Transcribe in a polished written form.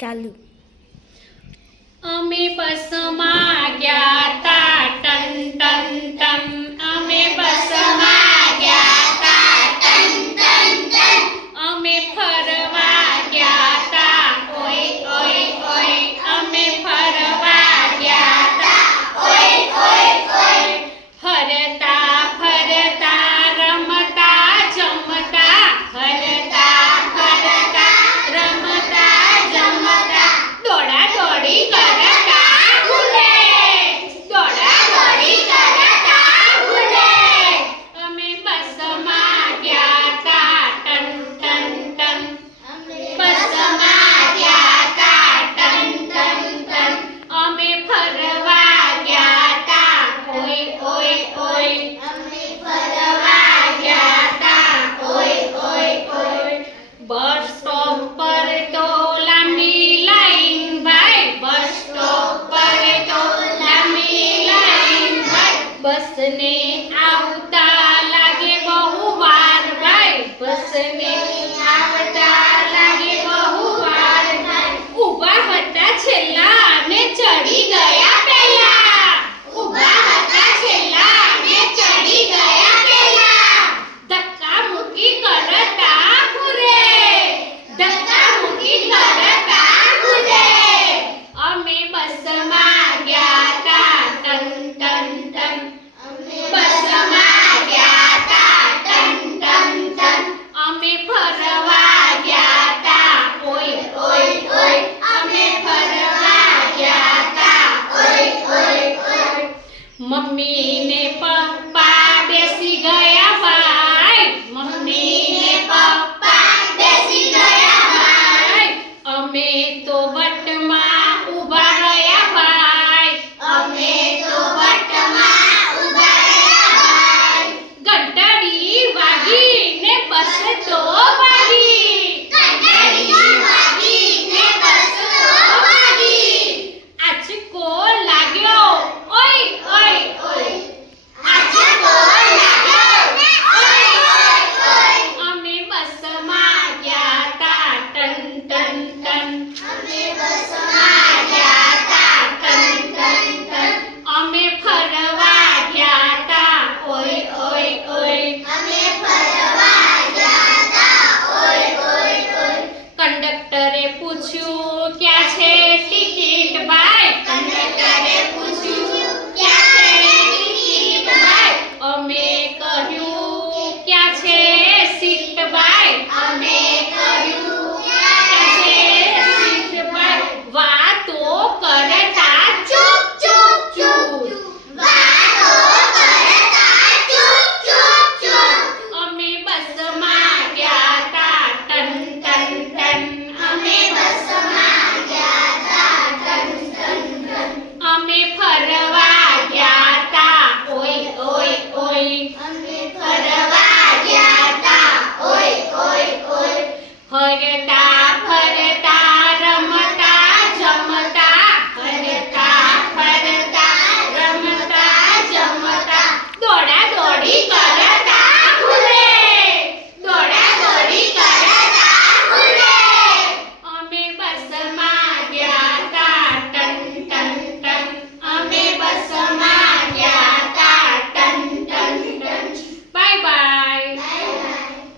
ચાલુ. અમે બસમાં ગયા તા ટન ટન ટન. અમે બસમાં ગયા તા ટન ટન ટન. અમે ફરવા ગયા તા ઓય ઓય ઓય. અમે ફરવા ગયા તા ઓય ઓય ઓય. ફરતા ફરતા રમતા જમતા. ફરતા ફરતા રમતા જમતા. દોડા દોડી કરતા ભૂલે. દોડા દોડી કરતા ભૂલે. અમે બસમાં ગયા તા ટન ટન ટન. બસમાં ગયા તા ટન ટન ટન. અમે ફરવા ગયા તા ઓય ઓય ઓય. અમે ફરવા ગયા તા ઓય ઓય ઓય. બસ સ્ટોપ પર તો લાંબી લાઈન ભાઈ. બસ સ્ટોપ પર તો લાંબી લાઈન ભાઈ. બસને આવતા લાગે બહુ વાર ભાઈ. બસને આવતા લાગે બહુ વાર ભાઈ. ઊભા હતા છેલ્લા ને ચડી ગયા પહેલા. ઊભા હતા છેલ્લા ને ચડી ગયા પહેલા. ધક્કા મુક્કી કરતા ઘૂરે. ધક્કા મુક્કી કરતા ઘૂરે. અમે બસમાં ગયા તા ટન ટન ટન. બસમાં ગયા તા ટન ટન ટન. અમે ફરવા ગયા તા ઓય ઓય ઓય. અમે ફરવા ગયા તા ઓય ઓય ઓય. મમ્મી